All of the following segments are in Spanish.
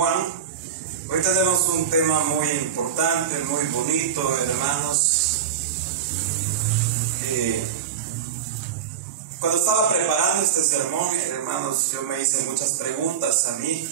Juan. Hoy tenemos un tema muy importante, muy bonito, hermanos. Cuando estaba preparando este sermón, hermanos, yo me hice muchas preguntas a mí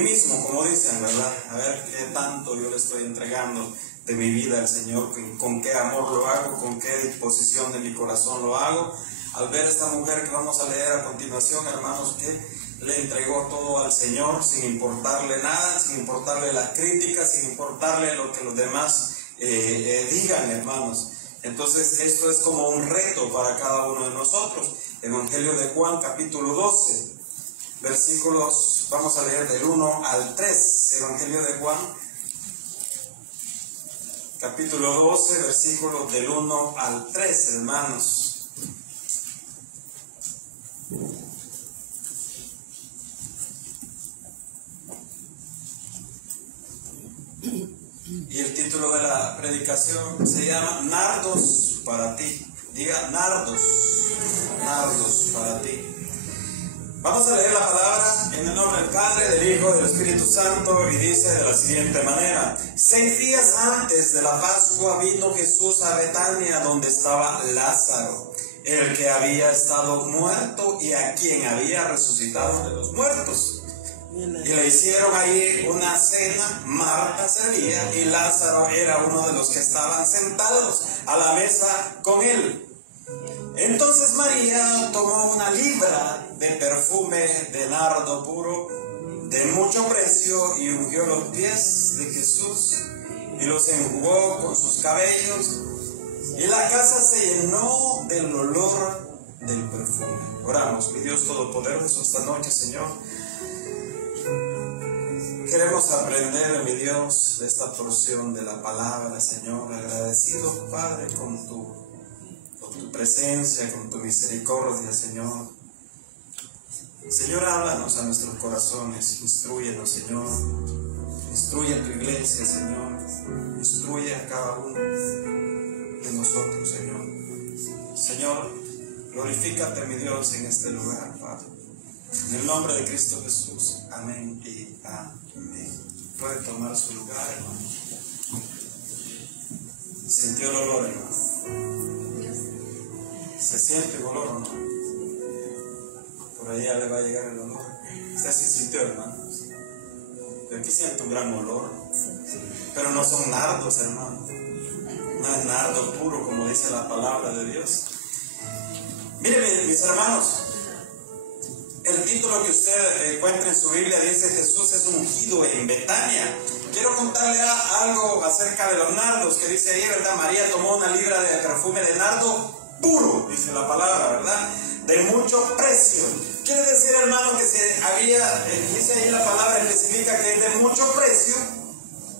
mismo, como dicen, ¿verdad? A ver qué tanto yo le estoy entregando de mi vida al Señor, con qué amor lo hago, con qué disposición de mi corazón lo hago. Al ver a esta mujer que vamos a leer a continuación, hermanos, que le entregó todo al Señor sin importarle nada, sin importarle las críticas, sin importarle lo que los demás digan, hermanos. Entonces esto es como un reto para cada uno de nosotros. Evangelio de Juan, capítulo 12, versículos, vamos a leer del 1 al 3. Evangelio de Juan, capítulo 12, versículos del 1 al 3, hermanos. Y el título de la predicación se llama Nardos para ti. Diga nardos, nardos para ti. Vamos a leer la palabra en el nombre del Padre, del Hijo y del Espíritu Santo, y dice de la siguiente manera: 6 días antes de la Pascua vino Jesús a Betania, donde estaba Lázaro, el que había estado muerto y a quien había resucitado de los muertos. Y le hicieron ahí una cena. Marta servía y Lázaro era uno de los que estaban sentados a la mesa con él. Entonces María tomó una libra de perfume de nardo puro de mucho precio y ungió los pies de Jesús y los enjugó con sus cabellos, y la casa se llenó del olor del perfume. Oramos. Mi Dios Todopoderoso, esta noche, Señor, queremos aprender, mi Dios, de esta porción de la palabra, Señor, agradecidos, Padre, con tu presencia, con tu misericordia, Señor. Señor, háblanos a nuestros corazones, instrúyenos, Señor, instruye a tu iglesia, Señor, instruye a cada uno de nosotros, Señor. Señor, glorifícate, mi Dios, en este lugar, Padre. En el nombre de Cristo Jesús, amén y amén. Puede tomar su lugar, hermano. ¿Sintió el olor, hermano? ¿Se siente el olor o no? Por allá le va a llegar el olor. ¿Usted sí sintió, hermano? Yo aquí siento un gran olor. Pero no son nardos, hermano. No es nardo puro, como dice la palabra de Dios. Miren, mis hermanos, el título que usted encuentra en su Biblia dice: Jesús es ungido en Betania. Quiero contarle algo acerca de los nardos, que dice ahí, ¿verdad? María tomó una libra de perfume de nardo puro, dice la palabra, ¿verdad? De mucho precio. Quiere decir, hermano, que se había, dice ahí la palabra, especifica que es de mucho precio.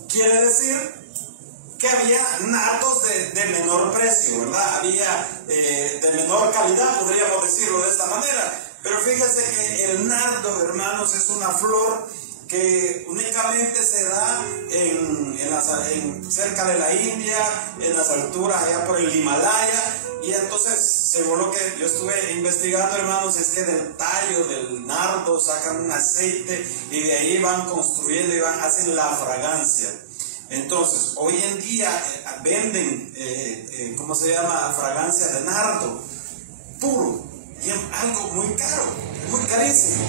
Quiere decir que había nardos de menor precio, ¿verdad? Había de menor calidad, podríamos decirlo de esta manera. Pero fíjese que el nardo, hermanos, es una flor que únicamente se da cerca de la India, en las alturas allá por el Himalaya. Y entonces, según lo que yo estuve investigando, hermanos, es que del tallo del nardo sacan un aceite y de ahí van construyendo y hacen la fragancia. Entonces, hoy en día venden, ¿cómo se llama? Fragancia de nardo puro. Y es algo muy caro, muy carísimo.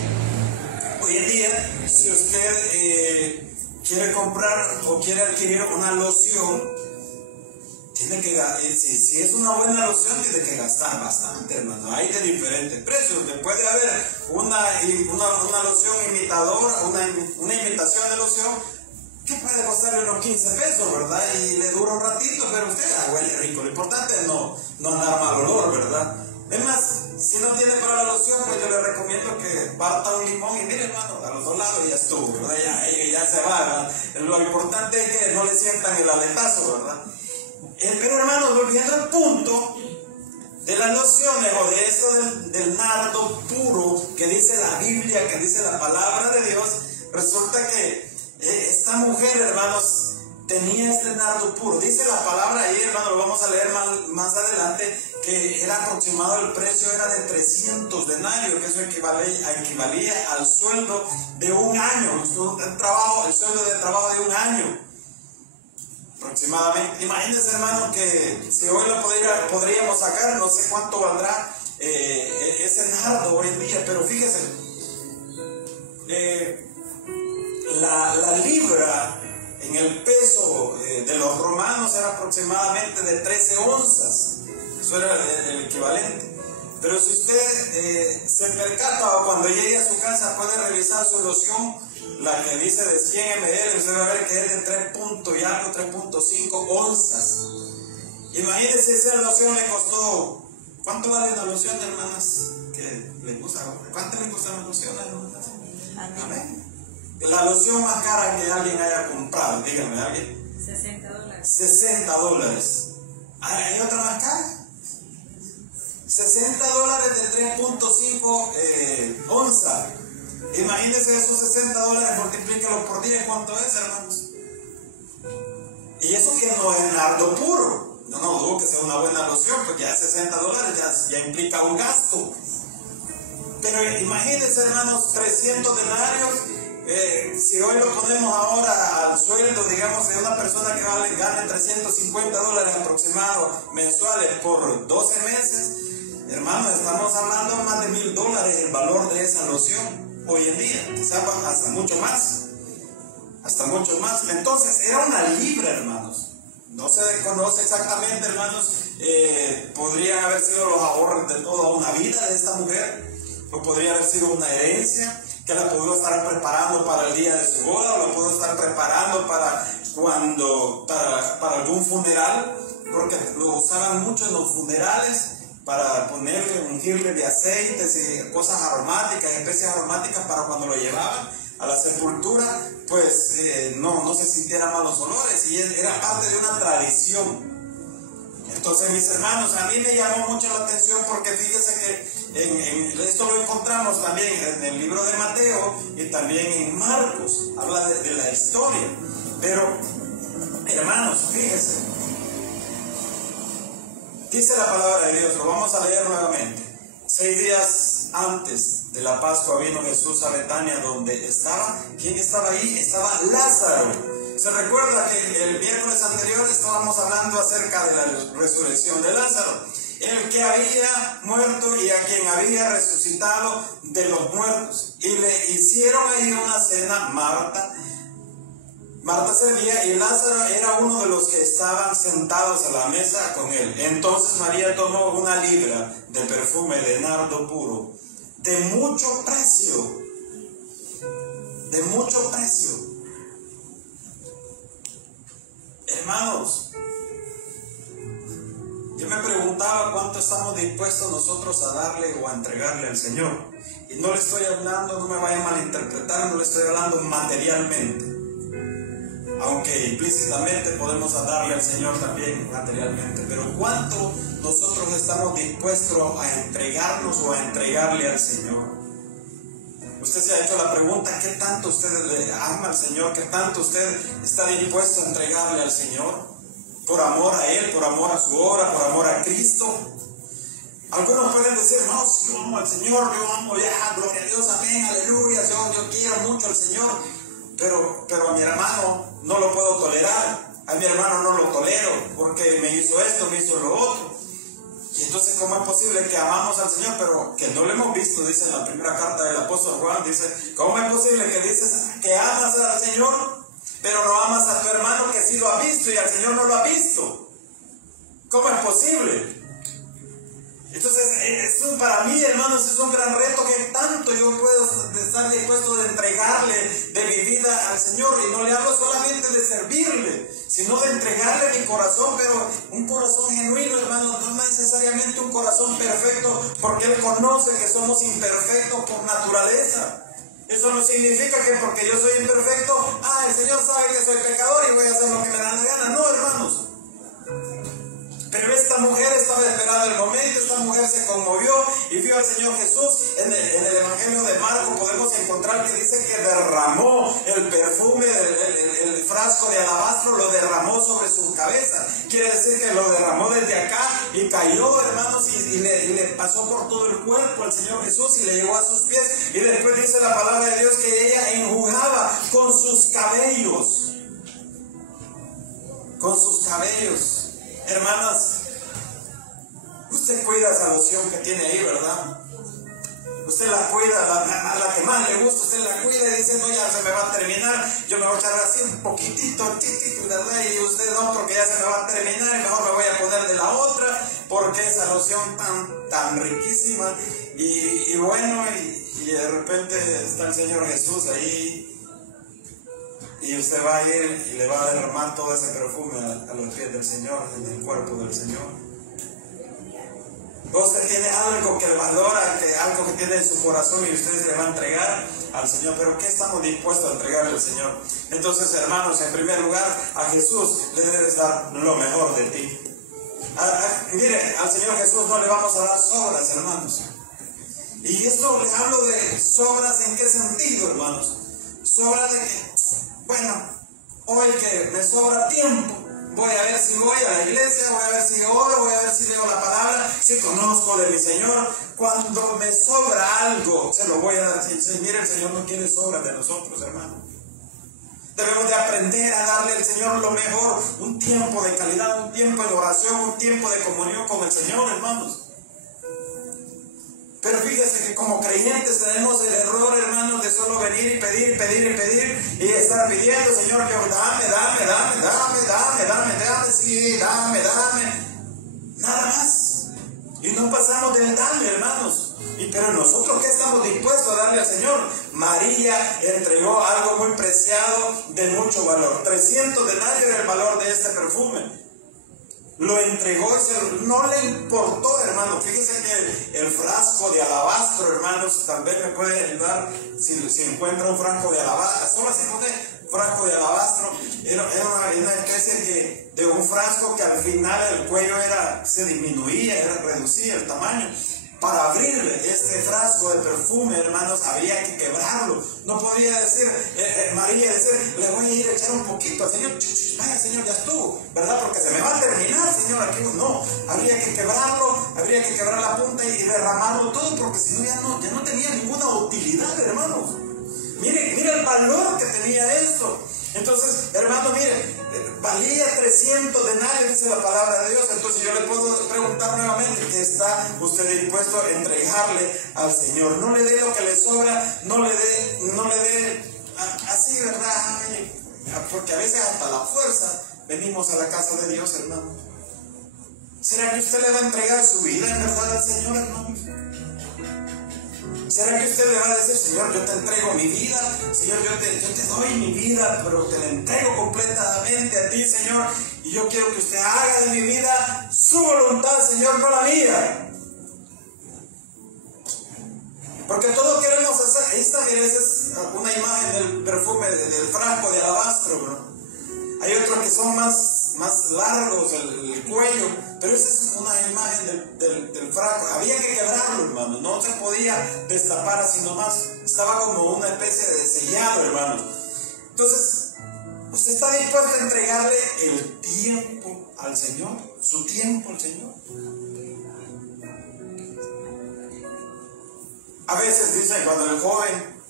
Hoy en día, si usted quiere comprar o quiere adquirir una loción, tiene que, si es una buena loción, tiene que gastar bastante, hermano. Hay de diferentes precios. Puede haber una loción imitadora, una imitación de loción que puede costarle unos 15 pesos, ¿verdad? Y le dura un ratito, pero usted huele rico. Lo importante es no dar mal olor, ¿verdad? Es más, si no tiene para la loción, pues yo le recomiendo que parta un limón y mire, hermano, a los dos lados y ya estuvo, ¿verdad? Ya se va, ¿verdad? Lo importante es que no le sientan el aletazo, ¿verdad? Pero, hermano, volviendo al punto de las lociones o de esto del nardo puro que dice la Biblia, que dice la palabra de Dios, resulta que esta mujer, hermanos, tenía este nardo puro. Dice la palabra ahí, hermano, lo vamos a leer más adelante, que que era aproximado, el precio era de 300 denarios, que eso equivalía al sueldo de un año, el sueldo de trabajo de un año aproximadamente. Imagínense, hermano, que si hoy lo podríamos sacar, no sé cuánto valdrá ese nardo hoy en día, pero fíjese, la libra en el peso de los romanos era aproximadamente de 13 onzas, eso era el equivalente. Pero si usted se percata o cuando llegue a su casa puede revisar su loción, la que dice de 100 ml, usted va a ver que es de 3.5 onzas. Imagínense, esa loción le costó, ¿cuánto vale una loción, hermanas? ¿Que le gusta? ¿Cuánto le cuesta una loción, hermanas? Amén. La loción más cara que alguien haya comprado, dígame, ¿alguien? $60. $60. ¿Hay otra más cara? $60 de 3.5 onzas. Imagínense esos $60, multiplícalos por 10, ¿cuánto es, hermanos? Y eso que no es nardo puro. No dudo que sea una buena loción, porque ya $60 ya implica un gasto. Pero imagínense, hermanos, 300 denarios. Si hoy lo ponemos ahora al sueldo, digamos, de una persona que gane $350 aproximados mensuales por 12 meses, hermano, estamos hablando de más de $1,000 el valor de esa loción hoy en día, quizás hasta mucho más. Entonces era una libra, hermanos. No se conoce exactamente, hermanos, podrían haber sido los ahorros de toda una vida de esta mujer, o podría haber sido una herencia que la pudo estar preparando para el día de su boda, o la pudo estar preparando para algún funeral, porque lo usaban mucho en los funerales para ungirle de aceites y cosas aromáticas, especies aromáticas, para cuando lo llevaban a la sepultura, pues no se sintieran malos olores, y era parte de una tradición. Entonces, mis hermanos, a mí me llamó mucho la atención, porque fíjese que esto lo encontramos también en el libro de Mateo y también en Marcos, habla de la historia. Pero, hermanos, fíjese, dice la palabra de Dios, lo vamos a leer nuevamente. 6 días antes de la Pascua vino Jesús a Betania, donde estaba, ¿quién estaba ahí? Estaba Lázaro. Se recuerda que el miércoles anterior estábamos hablando acerca de la resurrección de Lázaro, el que había muerto y a quien había resucitado de los muertos. Y le hicieron ahí una cena. Marta servía, y Lázaro era uno de los que estaban sentados a la mesa con él. Entonces María tomó una libra de perfume de nardo puro, de mucho precio. Hermanos, yo me preguntaba cuánto estamos dispuestos nosotros a darle o a entregarle al Señor. Y no le estoy hablando, no me vaya a malinterpretar, no le estoy hablando materialmente, aunque implícitamente podemos darle al Señor también materialmente. Pero cuánto nosotros estamos dispuestos a entregarnos o a entregarle al Señor. Usted se ha hecho la pregunta, ¿qué tanto usted le ama al Señor? ¿Qué tanto usted está dispuesto a entregarle al Señor? Por amor a Él, por amor a su obra, por amor a Cristo. Algunos pueden decir, no, si yo amo al Señor, yo amo ya, gloria a Dios, amén, aleluya, yo quiero mucho al Señor, pero a mi hermano no lo puedo tolerar, a mi hermano no lo tolero, porque me hizo esto, me hizo lo otro. Y entonces, ¿cómo es posible que amamos al Señor, pero que no lo hemos visto? Dice en la primera carta del apóstol Juan, dice, ¿cómo es posible que dices que amas al Señor, pero no amas a tu hermano que sí lo ha visto y al Señor no lo ha visto? ¿Cómo es posible? Entonces, para mí, hermanos, es un gran reto, que tanto yo puedo estar dispuesto de entregarle de mi vida al Señor. Y no le hablo solamente de servirle, sino de entregarle mi corazón, pero un corazón genuino, hermanos, no necesariamente un corazón perfecto, porque Él conoce que somos imperfectos por naturaleza. Eso no significa que porque yo soy imperfecto, el Señor sabe que soy pecador y voy a hacer lo que me da la gana. No, hermanos. Pero esta mujer estaba esperando el momento, esta mujer se conmovió y vio al Señor Jesús. En el Evangelio de Marcos podemos encontrar que dice que derramó el perfume, el frasco de alabastro, lo derramó sobre su cabeza. Quiere decir que lo derramó desde acá y cayó, hermanos, y le pasó por todo el cuerpo al Señor Jesús y le llegó a sus pies. Y después dice la palabra de Dios que ella enjugaba con sus cabellos. Con sus cabellos. Hermanas, usted cuida esa loción que tiene ahí, ¿verdad? Usted la cuida, a la que más le gusta, usted la cuida y dice, no, ya se me va a terminar, yo me voy a echar así un poquitito, ¿verdad? Y usted no, porque ya se me va a terminar y mejor me voy a poner de la otra, porque esa loción tan riquísima. Y bueno, y de repente está el Señor Jesús ahí, y usted va a ir y le va a derramar todo ese perfume a los pies del Señor, en el cuerpo del Señor. Usted tiene algo que valora, algo que tiene en su corazón y usted le va a entregar al Señor. Pero ¿qué estamos dispuestos a entregarle al Señor? Entonces, hermanos, en primer lugar, a Jesús le debes dar lo mejor de ti. Mire, al Señor Jesús no le vamos a dar sobras, hermanos. Y esto le hablo de sobras, ¿en qué sentido, hermanos? Sobra de que, bueno, hoy que me sobra tiempo, voy a ver si voy a la iglesia, voy a ver si oro, voy a ver si leo la palabra, si conozco de mi Señor. Cuando me sobra algo, se lo voy a dar. Mire, el Señor no quiere sobras de nosotros, hermano. Debemos de aprender a darle al Señor lo mejor, un tiempo de calidad, un tiempo de oración, un tiempo de comunión con el Señor, hermanos. Pero fíjese que como creyentes tenemos el error, hermanos, de solo venir y pedir y estar pidiendo, Señor, que dame, sí, dame, nada más. Y no pasamos del dame, hermanos. Pero nosotros, ¿qué estamos dispuestos a darle al Señor? María entregó algo muy preciado de mucho valor. 300 denarios era el valor de este perfume. Lo entregó, no le importó, hermano. Fíjese que el frasco de alabastro, hermanos, también me puede ayudar si encuentra un frasco de alabastro. Solo se pone frasco de alabastro. Era una especie de un frasco que al final el cuello se disminuía, reducía el tamaño. Para abrirle este frasco de perfume, hermanos, había que quebrarlo. No podía decir, María, le voy a ir a echar un poquito al Señor. Vaya, Señor, ya estuvo, ¿verdad? Porque se me va a terminar, Señor, aquí. No, habría que quebrarlo, habría que quebrar la punta y derramarlo todo, porque si no, ya no tenía ninguna utilidad, hermanos. Mire el valor que tenía esto. Entonces, hermano, mire, valía 300 denarios, dice la palabra de Dios. Entonces yo le puedo preguntar nuevamente, ¿qué está usted dispuesto a entregarle al Señor? No le dé lo que le sobra, no le dé así, ¿verdad? Porque a veces hasta la fuerza venimos a la casa de Dios, hermano. ¿Será que usted le va a entregar su vida en verdad al Señor, hermano? ¿Será que usted le va a decir, Señor, yo te entrego mi vida, Señor, yo te doy mi vida, pero te la entrego completamente a ti, Señor, y yo quiero que usted haga de mi vida su voluntad, Señor, no la mía? Porque todos queremos hacer, esta es una imagen del perfume, del frasco de alabastro, bro. Hay otros que son más largos, el cuello, pero esa es una imagen del frasco. Había que quebrarlo, hermano, no se podía destapar así nomás. Estaba como una especie de sellado, hermano. Entonces, ¿usted está dispuesto a entregarle el tiempo al Señor? ¿Su tiempo al Señor? A veces dicen, cuando el joven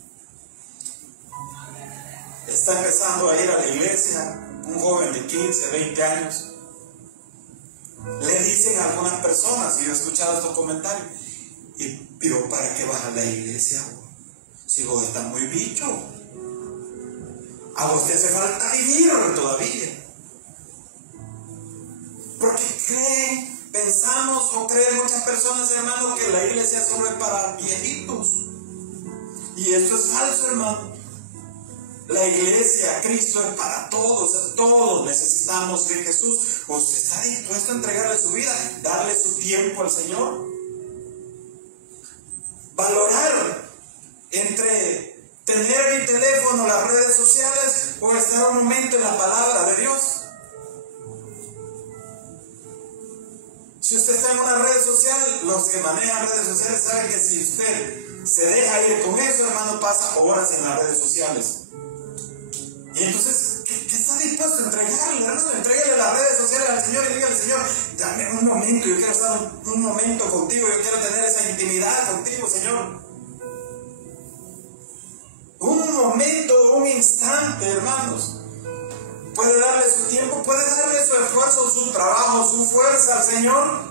está empezando a ir a la iglesia, un joven de 15, 20 años, le dicen a algunas personas, y yo he escuchado estos comentarios, pero ¿para qué vas a la iglesia? Si vos estás muy bicho, a vos te hace falta vivir todavía. Porque pensamos o creen muchas personas, hermano, que la iglesia solo es para viejitos. Y esto es falso, hermano. La iglesia, Cristo es para todos, todos necesitamos de Jesús. ¿Usted está dispuesto a entregarle su vida, darle su tiempo al Señor? Valorar entre tener mi teléfono, las redes sociales, o estar un momento en la palabra de Dios. Si usted está en una red social, los que manejan redes sociales saben que si usted se deja ir con eso, hermano, pasa horas en las redes sociales. Y entonces, ¿qué está dispuesto dispuesto a entregarle, hermano, entréguele las redes sociales al Señor y dígale, Señor, dame un momento, yo quiero estar un momento contigo, yo quiero tener esa intimidad contigo, Señor. Un momento, un instante, hermanos. Puede darle su tiempo, puede darle su esfuerzo, su trabajo, su fuerza al Señor.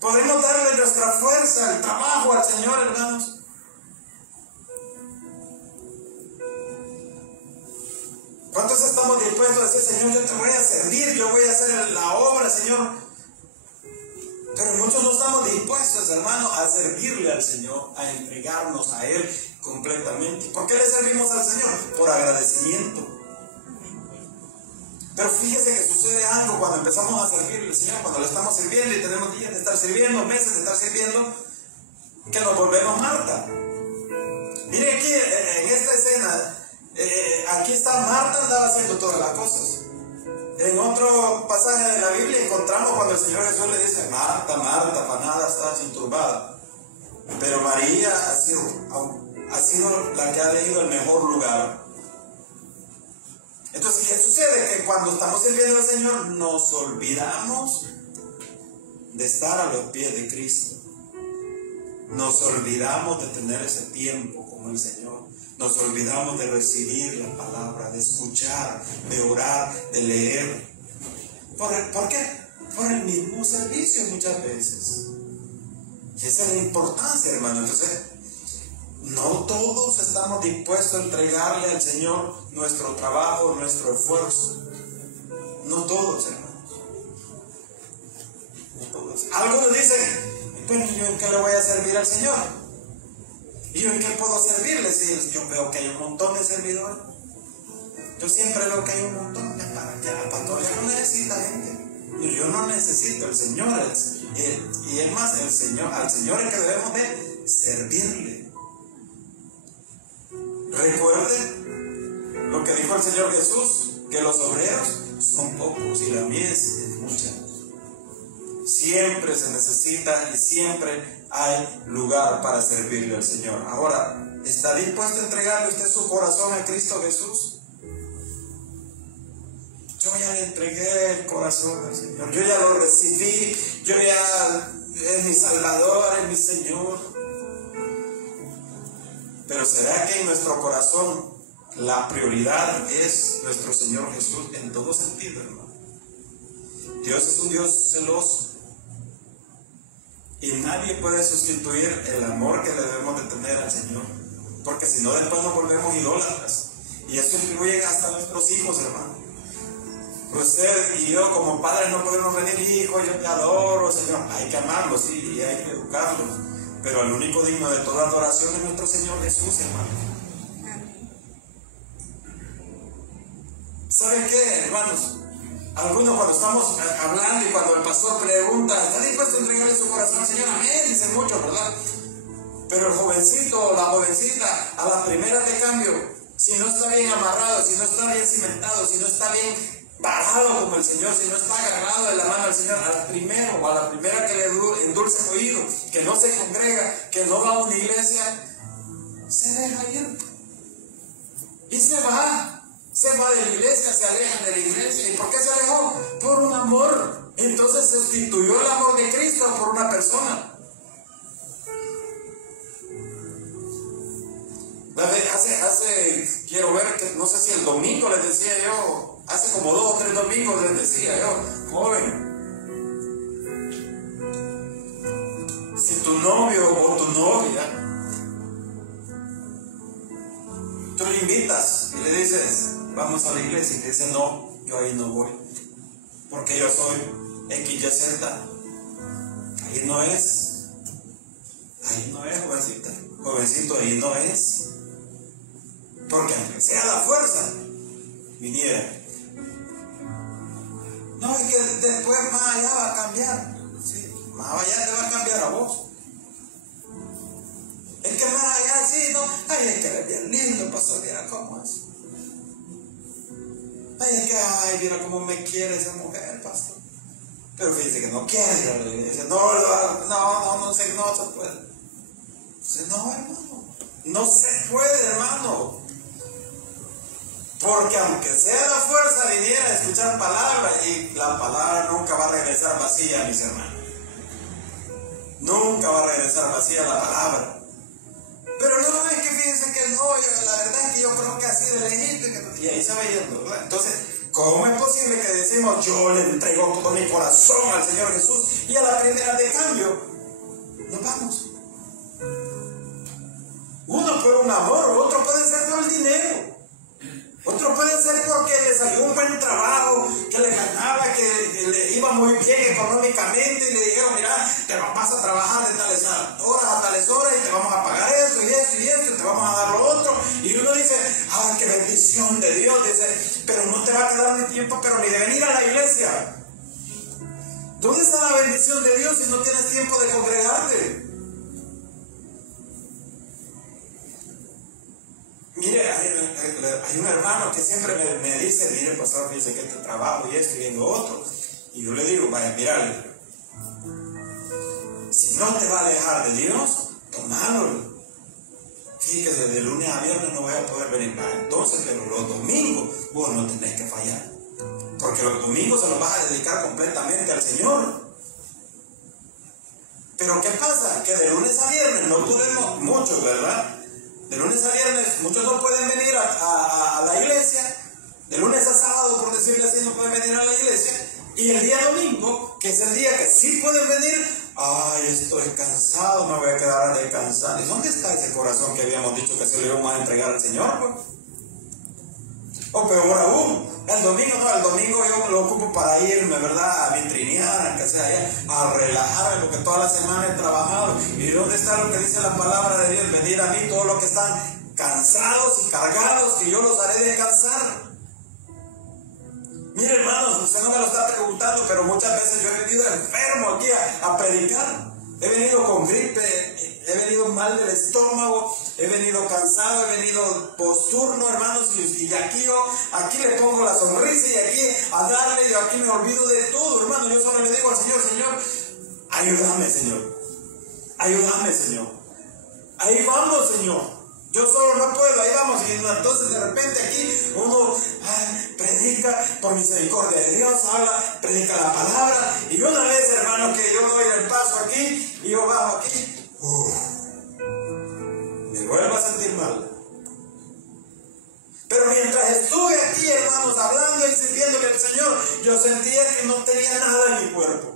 Podemos darle nuestra fuerza, el trabajo al Señor, hermanos. ¿Cuántos estamos dispuestos a decir, Señor, yo te voy a servir, yo voy a hacer la obra, Señor? Pero muchos no estamos dispuestos, hermano, a servirle al Señor, a entregarnos a Él completamente. ¿Por qué le servimos al Señor? Por agradecimiento. Pero fíjese que sucede algo cuando empezamos a servirle al Señor, cuando le estamos sirviendo y tenemos días de estar sirviendo, meses de estar sirviendo, que nos volvemos Marta. Mire aquí en esta escena, aquí está Marta, andaba haciendo todas las cosas. En otro pasaje de la Biblia encontramos cuando el Señor Jesús le dice, Marta, Marta, para nada estás enturbada. Pero María ha sido la que ha elegido el mejor lugar. Entonces, ¿qué sucede? Que cuando estamos sirviendo al Señor nos olvidamos de estar a los pies de Cristo. Nos olvidamos de tener ese tiempo como el Señor. Nos olvidamos de recibir la palabra, de escuchar, de orar, de leer. ¿Por qué? Por el mismo servicio muchas veces. Y esa es la importancia, hermano. Entonces, no todos estamos dispuestos a entregarle al Señor nuestro trabajo, nuestro esfuerzo. No todos, hermanos. No todos. Algunos dicen, bueno, ¿yo en qué le voy a servir al Señor? ¿Y yo en qué puedo servirle? Si yo veo que hay un montón de servidores. Yo siempre veo que hay un montón de para que el pastor ya no necesita gente. Yo no necesito, el Señor y es más, al Señor es que debemos de servirle. Recuerde lo que dijo el Señor Jesús, que los obreros son pocos y la mies es mucha. Siempre se necesita y siempre hay lugar para servirle al Señor. Ahora, ¿está dispuesto a entregarle usted su corazón a Cristo Jesús? Yo ya le entregué el corazón al Señor. Yo ya lo recibí. Yo ya es mi Salvador, es mi Señor. Pero ¿será que en nuestro corazón la prioridad es nuestro Señor Jesús en todo sentido, hermano? Dios es un Dios celoso. Y nadie puede sustituir el amor que le debemos de tener al Señor. Porque si no, después nos volvemos idólatras. Y eso incluye hasta nuestros hijos, hermano. Usted y yo como padres no podemos venir, hijo, yo te adoro, Señor. Hay que amarlos, sí, y hay que educarlos. Pero el único digno de toda adoración es nuestro Señor Jesús, hermano. ¿Saben qué, hermanos? Algunos cuando estamos hablando y cuando el pastor pregunta, ¿está dispuesto a entregarle su corazón al Señor? Amén, dicen muchos, ¿verdad? Pero el jovencito o la jovencita, a la primera de cambio, si no está bien amarrado, si no está bien cimentado, si no está bien parado como el Señor, si no está agarrado de la mano al Señor, al primero o a la primera que le endulce el oído, que no se congrega, que no va a una iglesia, se deja ir y se va de la iglesia, se aleja de la iglesia. ¿Y por qué se alejó? Por un amor. Entonces sustituyó el amor de Cristo por una persona. Quiero ver, que no sé si el domingo les decía yo, hace como 2 o 3 domingos les decía yo, joven, si tu novio o tu novia, tú le invitas y le dices, vamos a la iglesia, y te dice, no, yo ahí no voy, porque yo soy XYZ, ahí no es, jovencita, jovencito, ahí no es, porque aunque sea la fuerza, viniera. No, es que después más allá va a cambiar, ¿sí? Más allá te va a cambiar a vos. Es que más allá sí, ¿no? Ay, es que eres bien lindo, pastor, mira cómo es. Ay, es que, ay, mira cómo me quiere esa mujer, pastor. Pero fíjese que no quiere, dice, no se puede. Dice, no, hermano, no se puede, hermano. Porque aunque sea la fuerza viniera a escuchar palabra, y la palabra nunca va a regresar vacía, mis hermanos. Nunca va a regresar vacía la palabra. Pero no, es que fíjense que no, la verdad es que yo creo que así de legítimo, y ahí se va yendo, ¿verdad? Entonces, ¿cómo es posible que decimos yo le entrego todo mi corazón al Señor Jesús y a la primera de cambio nos vamos? Uno por un amor, otro puede ser por el dinero, otro puede ser porque le salió un buen trabajo, que le ganaba, que le iba muy bien económicamente y le dijeron, mira, te vas a trabajar de tales horas a tales horas y te vamos a pagar esto y esto y esto y te vamos a dar lo otro. Y uno dice, ah, qué bendición de Dios, dice, pero no te va a quedar ni tiempo, pero ni de venir a la iglesia. ¿Dónde está la bendición de Dios si no tienes tiempo de congregarte? Mire, hay un hermano que siempre me dice, mire, pastor, fíjese que este trabajo y esto y lo otro. Y yo le digo, vaya, mírale, si no te va a alejar de Dios, tomalo. Fíjese, de lunes a viernes no voy a poder venir para entonces, pero los domingos vos no tenés que fallar. Porque los domingos se los vas a dedicar completamente al Señor. Pero ¿qué pasa? Que de lunes a viernes no podemos, muchos, ¿verdad? De lunes a viernes muchos no pueden venir a la iglesia. De lunes a sábado, por decirle así, no pueden venir a la iglesia. Y el día domingo, que es el día que sí pueden venir, ay, estoy cansado, me voy a quedar a descansar. ¿Y dónde está ese corazón que habíamos dicho que se lo íbamos a entregar al Señor, pues? O peor aún, el domingo yo lo ocupo para irme, ¿verdad? A vitrinear, que sea allá, a relajarme, porque toda la semana he trabajado. ¿Y dónde está lo que dice la palabra de Dios? Venir a mí todos los que están cansados y cargados, que yo los haré descansar. Mire, hermanos, usted no me lo está preguntando, pero muchas veces yo he venido enfermo aquí a predicar. He venido con gripe, he venido mal del estómago, he venido cansado, he venido posturno, hermanos, y aquí le pongo la sonrisa y aquí a darle, y aquí me olvido de todo, hermano. Yo solo le digo al Señor, Señor, ayúdame, Señor, ayúdame, Señor. Ahí vamos, Señor. Yo solo no puedo, ahí vamos. Y entonces de repente aquí uno predica por misericordia de Dios, habla, predica la palabra. Y una vez, hermano, que yo doy el paso aquí y yo bajo aquí, me vuelvo a sentir mal. Pero mientras estuve aquí, hermanos, hablando y sirviéndole al Señor, yo sentía que no tenía nada en mi cuerpo.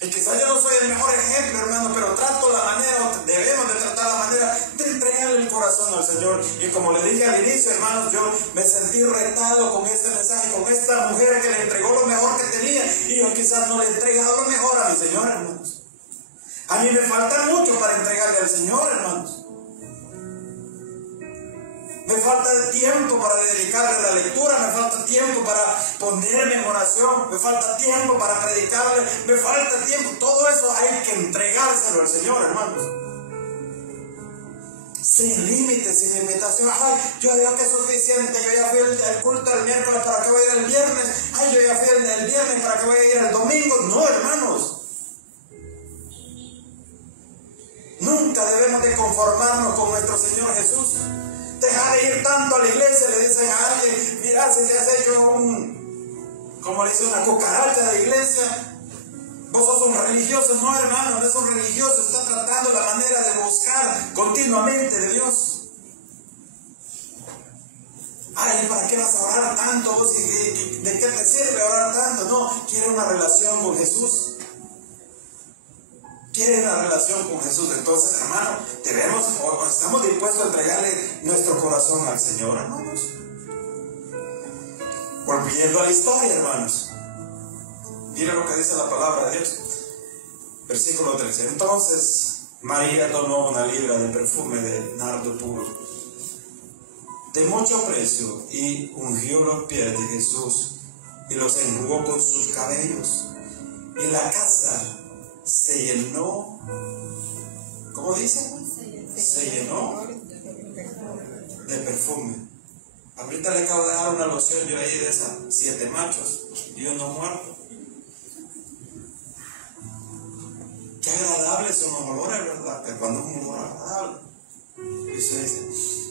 Y quizás yo no soy el mejor ejemplo, hermano, pero trato la manera, debemos de tratar la manera de entregarle el corazón al Señor. Y como le dije al inicio, hermanos, yo me sentí retado con este mensaje, con esta mujer que le entregó lo mejor que tenía, y yo quizás no le he entregado lo mejor a mi Señor, hermanos. A mí me falta mucho para entregarle al Señor, hermanos. Me falta tiempo para dedicarle a la lectura, me falta tiempo para ponerme en oración, me falta tiempo para predicarle, me falta tiempo. Todo eso hay que entregárselo al Señor, hermanos. Sin límites, sin limitación. Ay, yo digo que es suficiente, yo ya fui al culto el miércoles, ¿para qué voy a ir el viernes? Ay, yo ya fui el viernes, ¿para qué voy a ir el domingo? No, hermanos. Nunca debemos de conformarnos con nuestro Señor Jesús. Deja de ir tanto a la iglesia, le dicen a alguien, mira, si te has hecho como le dice, una cucaracha de iglesia, vos sos un religioso. No, hermano, no es un religioso, está tratando la manera de buscar continuamente de Dios. Ay, ¿para qué vas a orar tanto vos? ¿De qué te sirve orar tanto? No, quiere una relación con Jesús. Quiere una relación con Jesús. Entonces, hermano, estamos dispuestos a entregarle nuestro corazón al Señor, hermanos. Volviendo a la historia, hermanos. Mira lo que dice la palabra de Dios. Versículo 13. Entonces, María tomó una libra de perfume de nardo puro, de mucho precio, y ungió los pies de Jesús y los enjugó con sus cabellos. Y la casa se llenó, ¿cómo dice? Se llenó de perfume. Ahorita le acabo de dar una loción yo ahí de esas 7 machos y uno muerto. Qué agradables son los olores, ¿verdad? Que cuando es un olor agradable, y usted dice,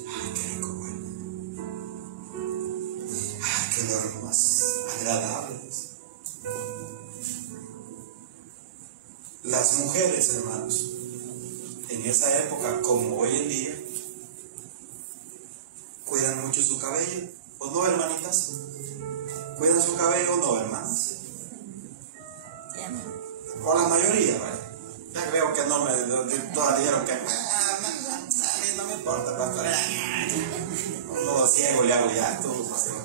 ay, qué rico huele. Las mujeres, hermanos, en esa época, como hoy en día, cuidan mucho su cabello, ¿o no, hermanitas? ¿Cuidan su cabello o no, hermanas? O la mayoría, ¿vale? Ya creo que no me todas dijeron que a mí no me importa, pastor. Todo ciego le hago ya, todo pastor.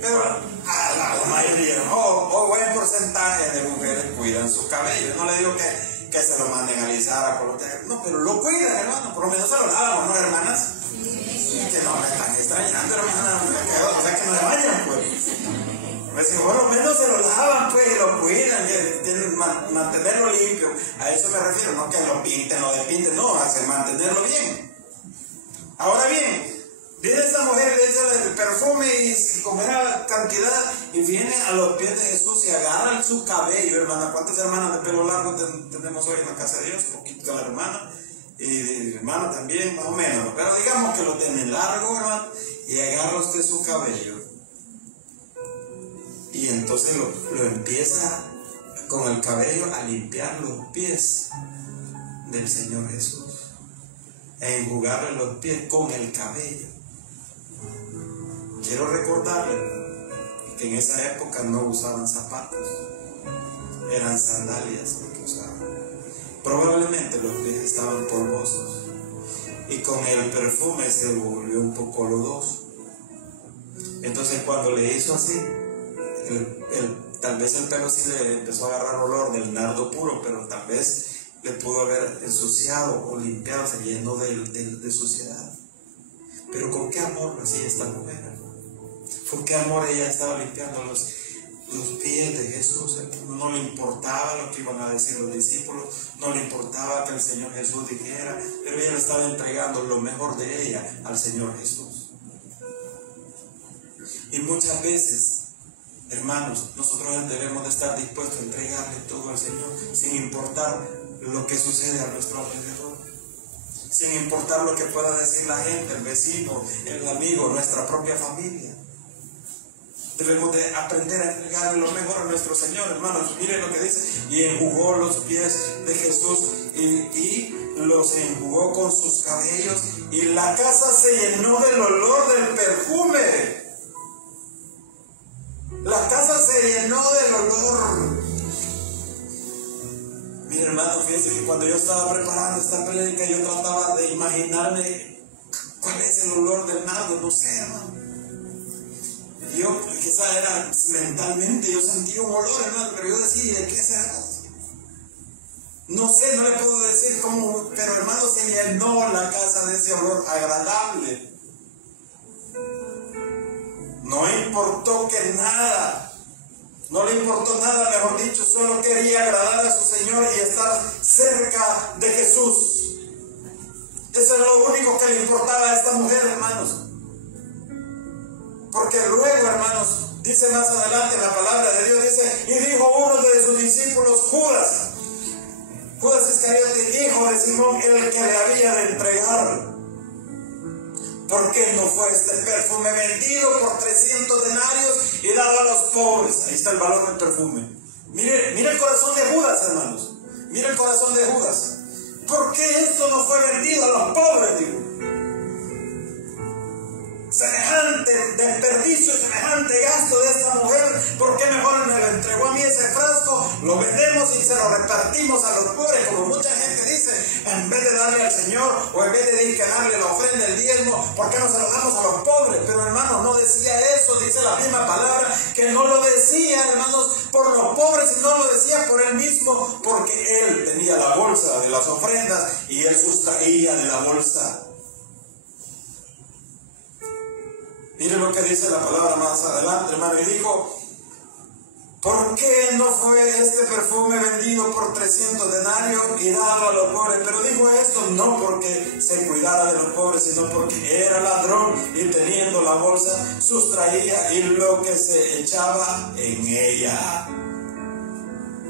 Pero a la mayoría, o buen porcentaje de mujeres cuidan su cabello. No le digo que se lo manden a alisar, a colocar, no, pero lo cuidan, hermano. Por lo menos se lo lavan, ¿no, hermanas? Que no me están extrañando, hermanas. O sea, que no le vayan, pues. Pues si por lo menos se lo lavan, pues, y lo cuidan, tienen mantenerlo limpio. A eso me refiero, no que lo pinten, lo despinten, no, hace mantenerlo bien. Ahora bien, viene esta mujer, le echa el perfume y como era cantidad, y viene a los pies de Jesús y agarra su cabello, hermana. ¿Cuántas hermanas de pelo largo tenemos hoy en la casa de Dios? Un poquito la hermana, y hermano también, más o menos. Pero digamos que lo tiene largo, hermano, y agarra usted su cabello. Y entonces lo empieza con el cabello a limpiar los pies del Señor Jesús, a enjugarle los pies con el cabello. Quiero recordarle que en esa época no usaban zapatos, eran sandalias lo que usaban. Probablemente los pies estaban polvosos y con el perfume se volvió un poco lodoso. Entonces cuando le hizo así, tal vez el pelo sí le empezó a agarrar olor del nardo puro, pero tal vez le pudo haber ensuciado o limpiado, se llenó de suciedad. Pero con qué amor lo hacía esta mujer. Con qué amor ella estaba limpiando los pies de Jesús. No le importaba lo que iban a decir los discípulos, no le importaba que el Señor Jesús dijera, pero ella le estaba entregando lo mejor de ella al Señor Jesús. Y muchas veces, hermanos, nosotros debemos de estar dispuestos a entregarle todo al Señor, sin importar lo que sucede a nuestro alrededor, sin importar lo que pueda decir la gente, el vecino, el amigo, nuestra propia familia. Debemos de aprender a entregarle lo mejor a nuestro Señor, hermanos. Miren lo que dice: y enjugó los pies de Jesús y los enjugó con sus cabellos, y la casa se llenó del olor del perfume. La casa se llenó del olor. Mira, hermano, fíjense que cuando yo estaba preparando esta prédica, yo trataba de imaginarme cuál es el olor del nardo. No sé, hermano. Yo, quizás era mentalmente, yo sentía un olor, hermano, pero yo decía, ¿de qué será? No sé, no le puedo decir cómo, pero hermano, se llenó la casa de ese olor agradable. No importó que nada, no le importó nada, mejor dicho, solo quería agradar a su Señor y estar cerca de Jesús. Eso es lo único que le importaba a esta mujer, hermanos. Porque luego, hermanos, dice más adelante la palabra de Dios, dice, y dijo uno de sus discípulos, Judas Iscariote, hijo de Simón, el que le había de entregar. ¿Por qué no fue este perfume vendido por 300 denarios y dado a los pobres? Ahí está el valor del perfume. Mire el corazón de Judas, hermanos. Mire el corazón de Judas. ¿Por qué esto no fue vendido a los pobres, digo? Semejante desperdicio, semejante gasto de esta mujer, ¿por qué mejor me lo entregó a mí ese frasco? Lo vendemos y se lo repartimos a los pobres, como mucha gente dice, en vez de darle al Señor o en vez de darle la ofrenda, el diezmo, ¿por qué no se lo damos a los pobres? Pero hermanos, no decía eso, dice la misma palabra, que no lo decía, hermanos, por los pobres, sino lo decía por él mismo, porque él tenía la bolsa de las ofrendas y él sustraía de la bolsa. Miren lo que dice la palabra más adelante, hermano, y dijo, ¿por qué no fue este perfume vendido por 300 denarios y dado a los pobres? Pero dijo esto no porque se cuidara de los pobres, sino porque era ladrón y teniendo la bolsa sustraía y lo que se echaba en ella.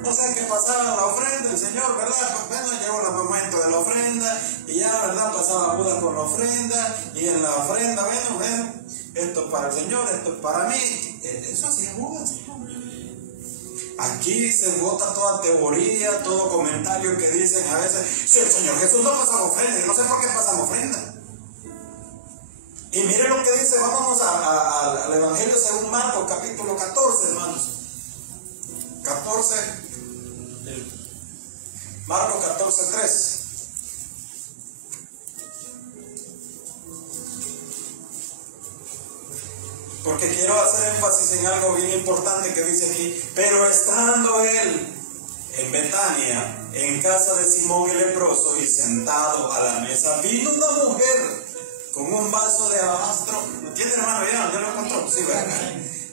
O sea que pasaba la ofrenda, el Señor, ¿verdad? Pues bueno, llegó el momento de la ofrenda y ya, ¿verdad? Pasaba Judas con la ofrenda y en la ofrenda, bueno, esto es para el Señor, esto es para mí. Eso hacía Judas. Aquí se bota toda teoría, todo comentario que dicen a veces, si el Señor Jesús no pasaba ofrenda, yo no sé por qué pasamos ofrenda. Y miren lo que dice, vámonos al Evangelio según Marcos, capítulo 14, hermanos. 14, Marcos 14, 3. Porque quiero hacer énfasis en algo bien importante que dice aquí. Pero estando él en Betania, en casa de Simón el leproso, y sentado a la mesa, vino una mujer con un vaso de alabastro. ¿Lo tiene, hermano? ¿Ya lo encontró? Sí,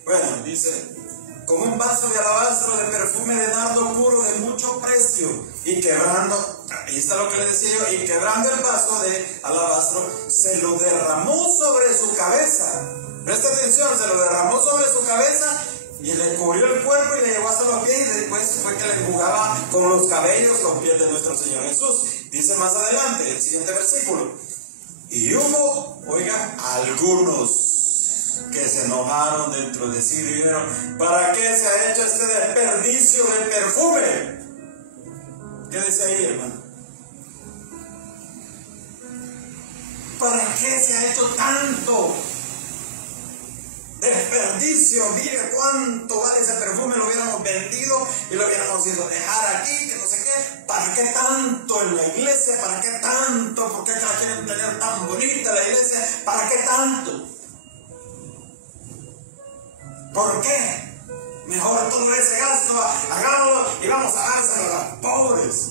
bueno, dice, con un vaso de alabastro de perfume de nardo puro de mucho precio, y quebrando, ahí está lo que le decía yo, y quebrando el vaso de alabastro, se lo derramó sobre su cabeza. Presta atención, se lo derramó sobre su cabeza y le cubrió el cuerpo y le llevó hasta los pies, y después fue que le enjugaba con los cabellos los pies de nuestro Señor Jesús. Dice más adelante, el siguiente versículo. Y hubo, oiga, algunos que se enojaron dentro de sí y dijeron, ¿para qué se ha hecho este desperdicio de perfume? ¿Qué dice ahí, hermano? ¿Para qué se ha hecho tanto desperdicio? Mire cuánto vale ese perfume, lo hubiéramos vendido y lo hubiéramos ido a dejar aquí, que no sé qué. ¿Para qué tanto en la iglesia? ¿Para qué tanto? ¿Por qué la quieren tener tan bonita la iglesia? ¿Para qué tanto? ¿Por qué? Mejor todo ese gasto, hagámoslo y vamos a dárselo a los pobres.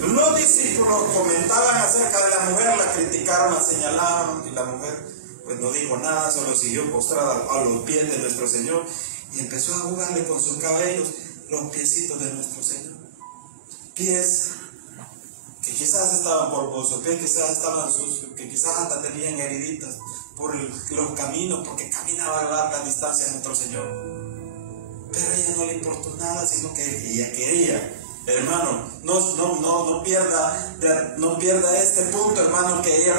Los discípulos comentaban acerca de la mujer, la criticaron, la señalaron, y la mujer pues no dijo nada, solo siguió postrada a los pies de nuestro Señor y empezó a jugarle con sus cabellos los piecitos de nuestro Señor. Pies que quizás estaban polvosos, pies que quizás estaban sucios, que quizás hasta tenían heriditas por los caminos, porque caminaba a larga distancia nuestro Señor. Pero a ella no le importó nada, sino que ella quería. Hermano, no pierda este punto, hermano, que ella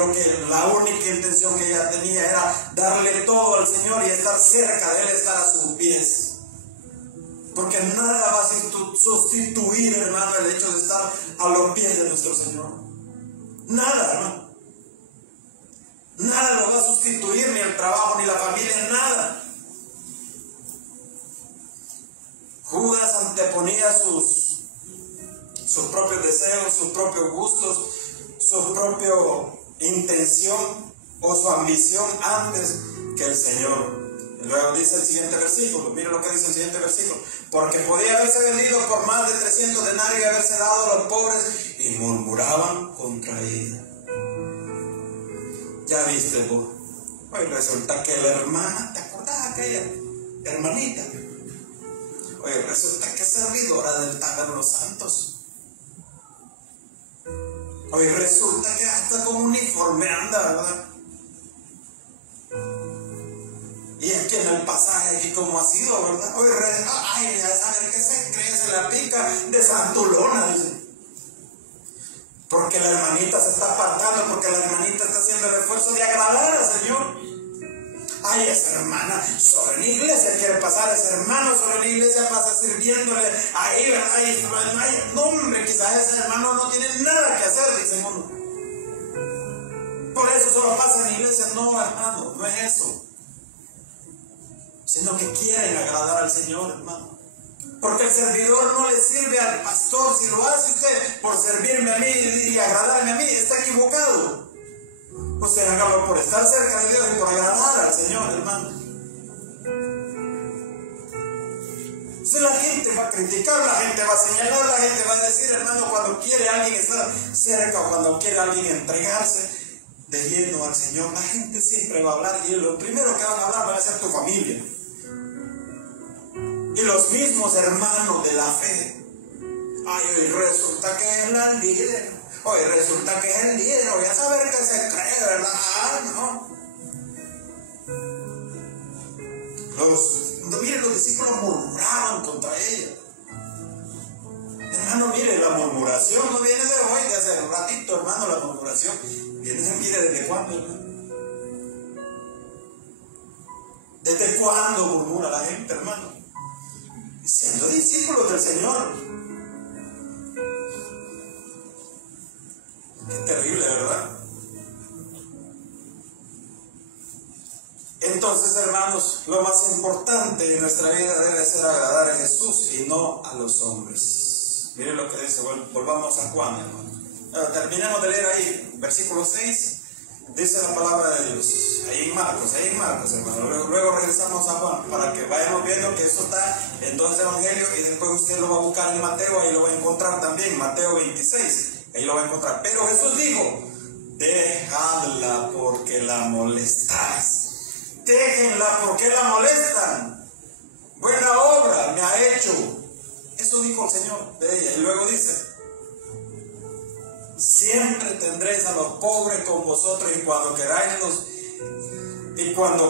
la única intención que ella tenía era darle todo al Señor y estar cerca de Él, estar a sus pies. Porque nada va a sustituir, hermano, el hecho de estar a los pies de nuestro Señor. Nada, hermano. Nada lo va a sustituir, ni el trabajo, ni la familia, nada. Judas anteponía sus propios deseos, sus propios gustos, su propia intención o su ambición antes que el Señor. Luego dice el siguiente versículo, mire lo que dice el siguiente versículo, porque podía haberse vendido por más de 300 denarios y haberse dado a los pobres, y murmuraban contra ella. Ya viste vos, hoy resulta que la hermana, ¿te acordás aquella hermanita? Hoy resulta que es servidora del altar de los santos. Hoy resulta que hasta con uniforme anda, ¿verdad? Y es que en el pasaje aquí como ha sido, ¿verdad? Hoy, ay, ya saben qué se cree, se la pica de santulona, dice. Porque la hermanita se está apartando, porque la hermanita está haciendo el esfuerzo de agradar al Señor. Ay, esa hermana solo en la iglesia quiere pasar, ese hermano solo en la iglesia pasa sirviéndole ahí, ¿verdad? Ay, no, hombre, quizás ese hermano no tiene nada que hacer, dice uno. Por eso solo pasa en la iglesia. No, hermano, no es eso. Sino que quieren agradar al Señor, hermano. Porque el servidor no le sirve al pastor. Si lo hace usted por servirme a mí y agradarme a mí, está equivocado. O sea, hágalo por estar cerca de Dios y por agradar al Señor, hermano. Si la gente va a criticar, la gente va a señalar, la gente va a decir, hermano, cuando quiere alguien estar cerca o cuando quiere alguien entregarse de lleno al Señor, la gente siempre va a hablar, y lo primero que van a hablar va a ser tu familia. Y los mismos hermanos de la fe. Ay, hoy resulta que es la líder. Hoy resulta que es el líder. Voy a saber qué se cree, ¿verdad? No. Miren, los discípulos murmuraban contra ella. Hermano, mire, la murmuración no viene de hoy, de hace un ratito, hermano. La murmuración viene, mire, ¿desde cuándo, hermano? ¿Desde cuándo murmura la gente, hermano? Siendo discípulos del Señor. Qué terrible, ¿verdad? Entonces, hermanos, lo más importante en nuestra vida debe ser agradar a Jesús y no a los hombres. Miren lo que dice, volvamos a Juan, hermano. Terminemos de leer ahí, versículo 6, dice la palabra de Dios. Ahí en Marcos, hermano. Luego regresamos a Juan para que vayamos viendo que esto está en dos evangelios y después usted lo va a buscar en Mateo, ahí lo va a encontrar también, Mateo 26, ahí lo va a encontrar. Pero Jesús dijo, dejadla porque la molestáis. Déjenla porque la molestan. Buena obra me ha hecho. Eso dijo el Señor de ella. Y luego dice, siempre tendréis a los pobres con vosotros y cuando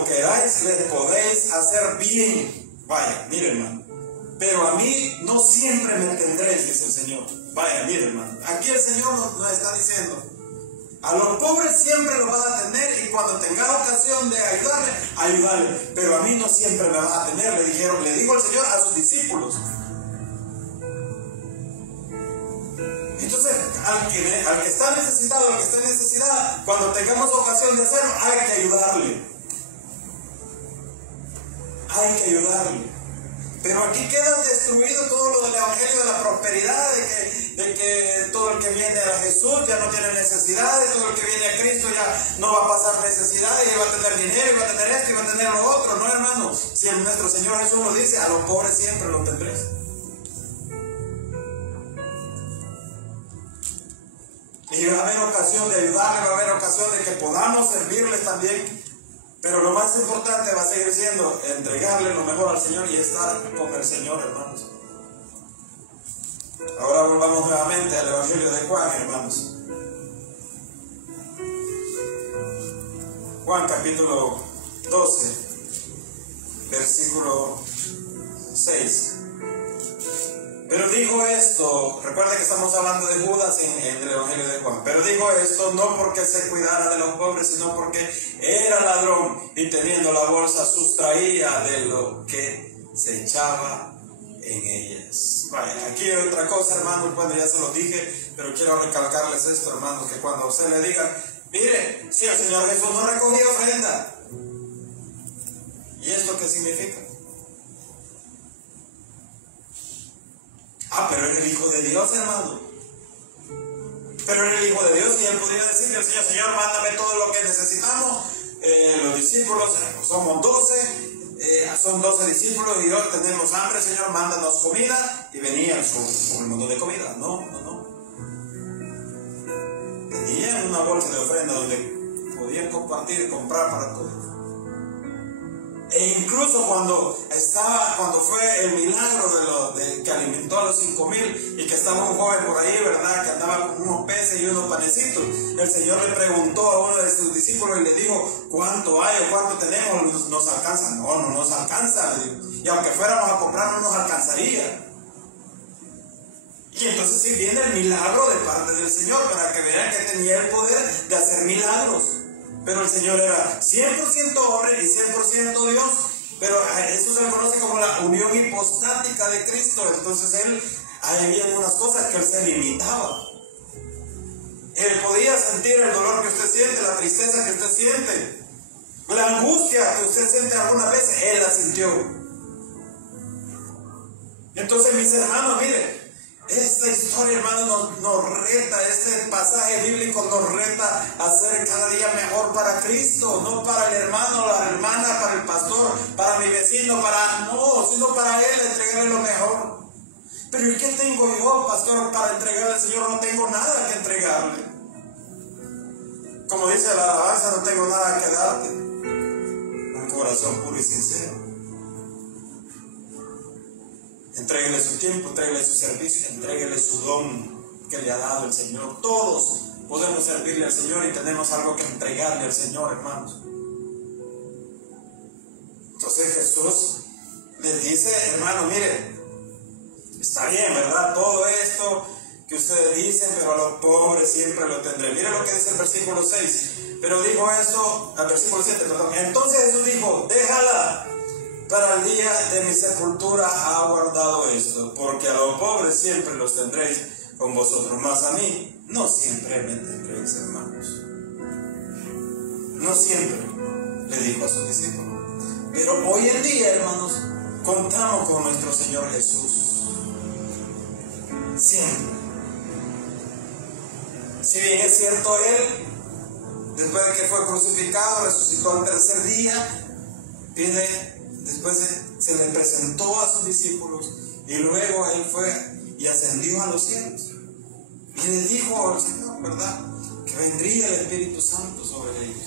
queráis les podéis hacer bien. Vaya, mire, hermano. Pero a mí no siempre me tendréis, dice el Señor. Vaya, mire, hermano. Aquí el Señor nos está diciendo, a los pobres siempre los vas a tener y cuando tengas ocasión de ayudarle. Pero a mí no siempre me vas a tener, le dijo el Señor a sus discípulos. Entonces, al que está necesitado, al que está en necesidad, cuando tengamos ocasión de hacerlo, hay que ayudarle. Hay que ayudarle. Pero aquí queda destruido todo lo del evangelio de la prosperidad, de que todo el que viene a Jesús ya no tiene necesidades, todo el que viene a Cristo ya no va a pasar necesidades, y va a tener dinero, y va a tener esto, y va a tener lo otro. No, hermano, si nuestro Señor Jesús lo dice, a los pobres siempre lo tendréis. Y va a haber ocasión de ayudarle, va a haber ocasión de que podamos servirles también. Pero lo más importante va a seguir siendo entregarle lo mejor al Señor y estar con el Señor, hermanos. Ahora volvamos nuevamente al Evangelio de Juan, hermanos. Juan capítulo 12, versículo 6. Pero dijo esto, recuerda que estamos hablando de Judas en el Evangelio de Juan, pero dijo esto no porque se cuidara de los pobres, sino porque era ladrón y teniendo la bolsa sustraía de lo que se echaba en ellas. Vaya, aquí hay otra cosa, hermanos, bueno, ya se lo dije, pero quiero recalcarles esto, hermanos, que cuando usted le diga, mire, si el Señor Jesús no recogía ofrenda, ¿y esto qué significa? Pero era el Hijo de Dios, hermano. Pero era el Hijo de Dios y él podría decirle al Señor, Señor, mándame todo lo que necesitamos. Los discípulos, somos 12, son 12 discípulos y hoy tenemos hambre, Señor, mándanos comida. Y venían con un montón de comida. No. Tenían una bolsa de ofrenda donde podían compartir y comprar para todos. E incluso cuando fue el milagro que alimentó a los 5,000 y que estaba un joven por ahí, ¿verdad?, que andaba con unos peces y unos panecitos, el Señor le preguntó a uno de sus discípulos y le dijo, ¿cuánto hay o cuánto tenemos? ¿Nos alcanza? No nos alcanza. Y aunque fuéramos a comprar no nos alcanzaría. Y entonces sí viene el milagro de parte del Señor para que vean que tenía el poder de hacer milagros. Pero el Señor era 100% hombre y 100% Dios. Pero eso se le conoce como la unión hipostática de Cristo. Entonces había unas cosas que él se limitaba. Él podía sentir el dolor que usted siente, la tristeza que usted siente, la angustia que usted siente algunas veces, él la sintió. Entonces, mis hermanos, miren, esta historia, hermano, nos reta, este pasaje bíblico nos reta a ser cada día mejor para Cristo, no para el hermano, la hermana, para el pastor, para mi vecino, sino para Él, entregarle lo mejor. Pero ¿y qué tengo yo, pastor, para entregarle al Señor? No tengo nada que entregarle. Como dice la alabanza, no tengo nada que darte. Un corazón puro y sincero. Entréguele su tiempo, entréguele su servicio, entréguele su don que le ha dado el Señor. Todos podemos servirle al Señor y tenemos algo que entregarle al Señor, hermanos. Entonces Jesús les dice, hermano, miren, está bien, ¿verdad? Todo esto que ustedes dicen, pero a los pobres siempre lo tendré. Miren lo que dice el versículo 6. Pero dijo esto, al versículo 7, perdón. Entonces Jesús dijo, déjala, para el día de mi sepultura ha guardado esto, porque a los pobres siempre los tendréis con vosotros, mas a mí no siempre me tendréis, hermanos. No siempre, le dijo a sus discípulos. Pero hoy en día, hermanos, contamos con nuestro Señor Jesús. Siempre. Si bien es cierto, Él, después de que fue crucificado, resucitó al tercer día, después se le presentó a sus discípulos y luego Él fue y ascendió a los cielos. Y les dijo al Señor, ¿verdad?, que vendría el Espíritu Santo sobre ellos.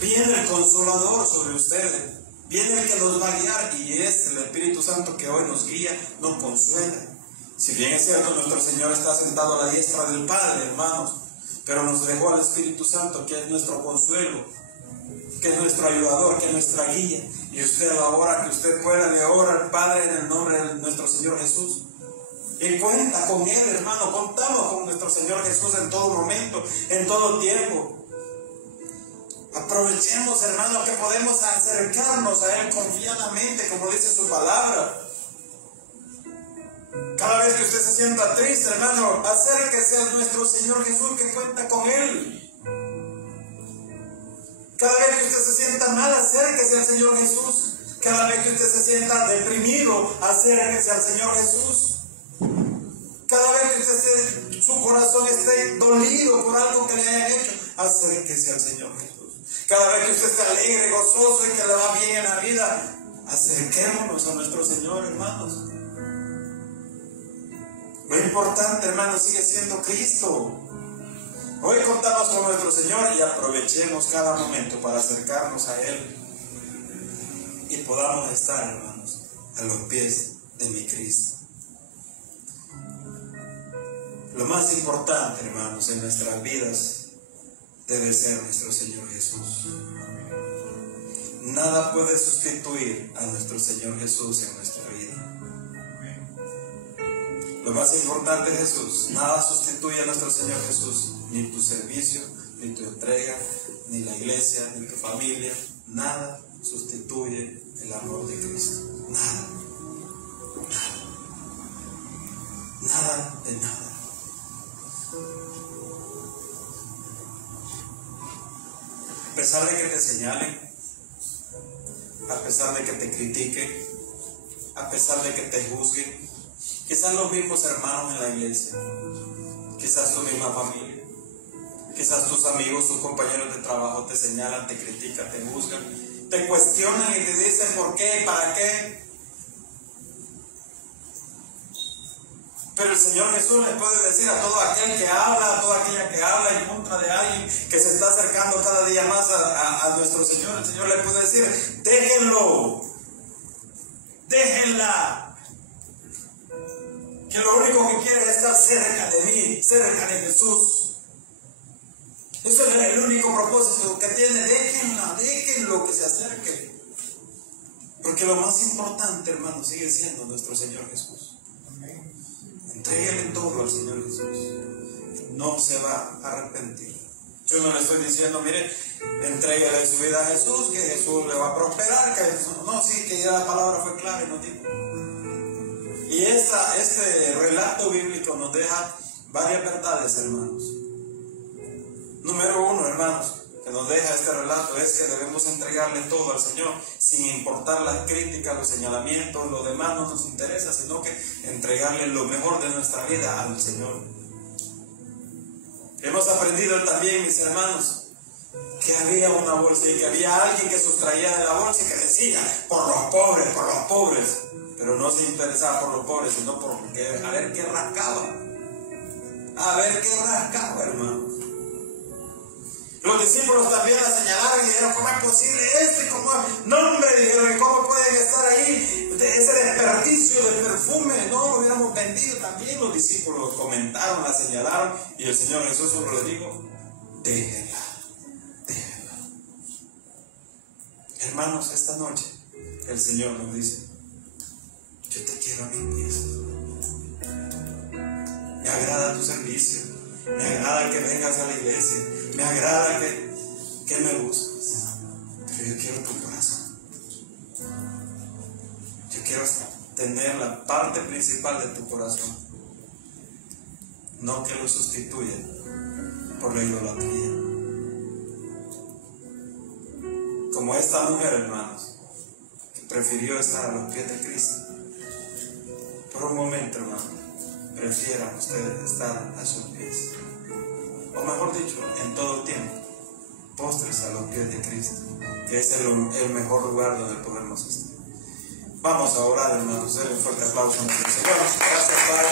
Viene el Consolador sobre ustedes. Viene el que los va a guiar, y es el Espíritu Santo que hoy nos guía, nos consuela. Si bien es cierto, nuestro Señor está sentado a la diestra del Padre, hermanos, pero nos dejó al Espíritu Santo, que es nuestro consuelo, que es nuestro ayudador, que es nuestra guía. Y usted, a la hora que usted pueda, le ora al Padre en el nombre de nuestro Señor Jesús. Y cuenta con Él, hermano. Contamos con nuestro Señor Jesús en todo momento, en todo tiempo. Aprovechemos, hermano, que podemos acercarnos a Él confiadamente, como dice su palabra. Cada vez que usted se sienta triste, hermano, acérquese a nuestro Señor Jesús, que cuenta con Él. Cada vez que usted se sienta mal, acérquese al Señor Jesús. Cada vez que usted se sienta deprimido, acérquese al Señor Jesús. Cada vez que su corazón esté dolido por algo que le hayan hecho, acérquese al Señor Jesús. Cada vez que usted esté alegre, gozoso y que le va bien en la vida, acerquémonos a nuestro Señor, hermanos. Lo importante, hermanos, sigue siendo Cristo. Hoy contamos con nuestro Señor y aprovechemos cada momento para acercarnos a Él y podamos estar, hermanos, a los pies de mi Cristo. Lo más importante, hermanos, en nuestras vidas debe ser nuestro Señor Jesús. Nada puede sustituir a nuestro Señor Jesús en nuestra vida. Lo más importante es Jesús. Nada sustituye a nuestro Señor Jesús. Ni tu servicio, ni tu entrega, ni la iglesia, ni tu familia. Nada sustituye el amor de Cristo. Nada. Nada de nada. A pesar de que te señalen, a pesar de que te critiquen, a pesar de que te juzguen, quizás los mismos hermanos en la iglesia, quizás tu misma familia, quizás tus amigos, tus compañeros de trabajo te señalan, te critican, te juzgan, te cuestionan y te dicen por qué, para qué. Pero el Señor Jesús le puede decir a todo aquel que habla, a toda aquella que habla en contra de alguien que se está acercando cada día más a nuestro Señor, el Señor le puede decir, déjenlo, déjenla, que lo único que quiere es estar cerca de mí, cerca de Jesús. Eso es el único propósito que tiene, déjenla, déjenlo que se acerque. Porque lo más importante, hermano, sigue siendo nuestro Señor Jesús. Entréguele todo al Señor Jesús. No se va a arrepentir. Yo no le estoy diciendo, mire, entréguele su vida a Jesús, que Jesús le va a prosperar, que Jesús, no, sí, que ya la palabra fue clara y nos dijo. Y este relato bíblico nos deja varias verdades, hermanos. Número uno, hermanos, que nos deja este relato es que debemos entregarle todo al Señor, sin importar las críticas, los señalamientos, lo demás no nos interesa, sino que entregarle lo mejor de nuestra vida al Señor. Hemos aprendido también, mis hermanos, que había una bolsa y que había alguien que sustraía de la bolsa y que decía, por los pobres, pero no se interesaba por los pobres, sino por a ver qué rascaba, hermano. Los discípulos también la señalaron y dijeron, ¿cómo es posible esto? No, hombre, dijeron, ¿cómo pueden estar ahí? Ese desperdicio de perfume, no lo hubiéramos vendido. También los discípulos comentaron, la señalaron, y el Señor Jesús solo le dijo, déjenla. Hermanos, esta noche el Señor nos dice, yo te quiero a mis pies. Me agrada tu servicio. Me agrada que vengas a la iglesia. Me agrada que ¿qué me buscas? Pero yo quiero tu corazón. Yo quiero tener la parte principal de tu corazón, no que lo sustituya por la idolatría. Como esta mujer, hermanos, que prefirió estar a los pies de Cristo. Por un momento, hermano, prefieran ustedes estar a sus pies. O mejor dicho, en todo tiempo, postres a los pies de Cristo, que es el mejor lugar donde podemos estar. Vamos a orar, hermanos. Denle un fuerte aplauso a nuestro Señor. Gracias, Padre.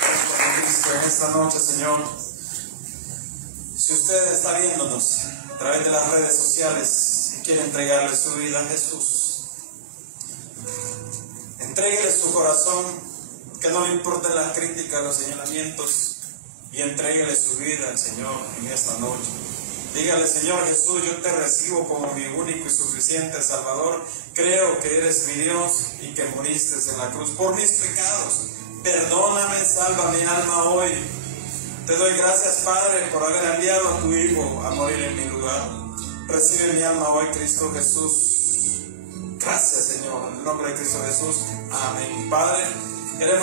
Gracias por Cristo en esta noche, Señor. Si usted está viéndonos a través de las redes sociales y quiere entregarle su vida a Jesús, entréguele su corazón, que no le importen las críticas, los señalamientos, y entréguele su vida al Señor en esta noche. Dígale: Señor Jesús, yo te recibo como mi único y suficiente Salvador. Creo que eres mi Dios y que moriste en la cruz por mis pecados. Perdóname, salva mi alma hoy. Te doy gracias, Padre, por haber enviado a tu Hijo a morir en mi lugar. Recibe mi alma hoy, Cristo Jesús. Gracias, Señor, en el nombre de Cristo Jesús. Amén. Padre, queremos